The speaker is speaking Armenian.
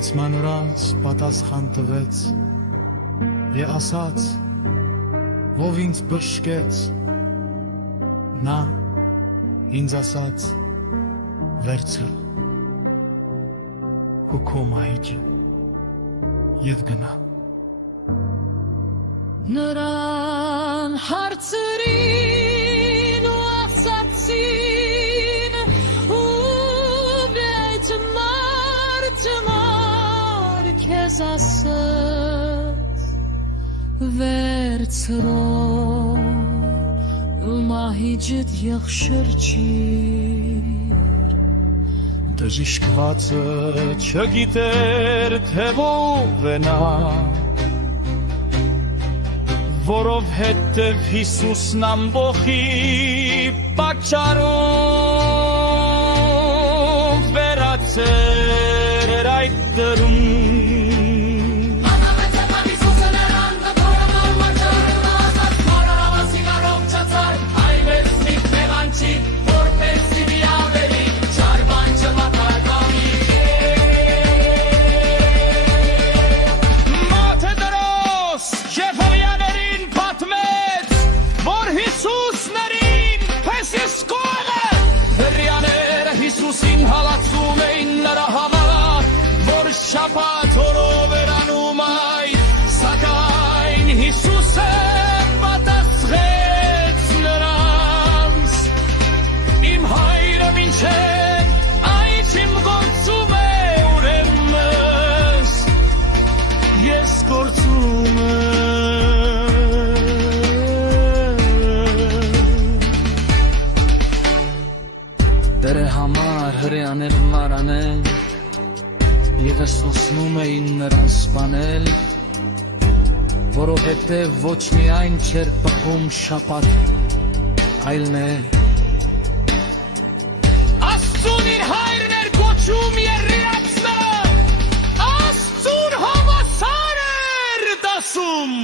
Բայց մանրած պատասխան տվեց Եվ ասաց Ով ինձ բշկեց Նա ինձ ասաց Վերցրու Հու մահիճը Եվ գնա Նրան հարցրին ու ասացին Ով այդ մարդը քեզ ասաց Վերցրու մահիճդ եղշրջիր Դժիշկվածը չգիտեր թե ով է նա Որովհետև Հիսուսն ամբոխի պատճառով վերացեր էր այդ դրում Հիսուսին հալածում էին նրա համար, որ շաբաթօրով էր անում այդ, սակայն Հիսուսը պատասխեց նրանց, իմ հայրը մինչև այդ իմ գործում է ուրեմն, ես գործում Դերը համար հրեաներ մարանել Եվ սոսնում էին նրան սպանել Որովհետև ոչ միայն չեր պահում շաբաթ այլնել Աստծուն իր հայրն էր կոչում եռիացնը Աստծուն հավասար էր դասում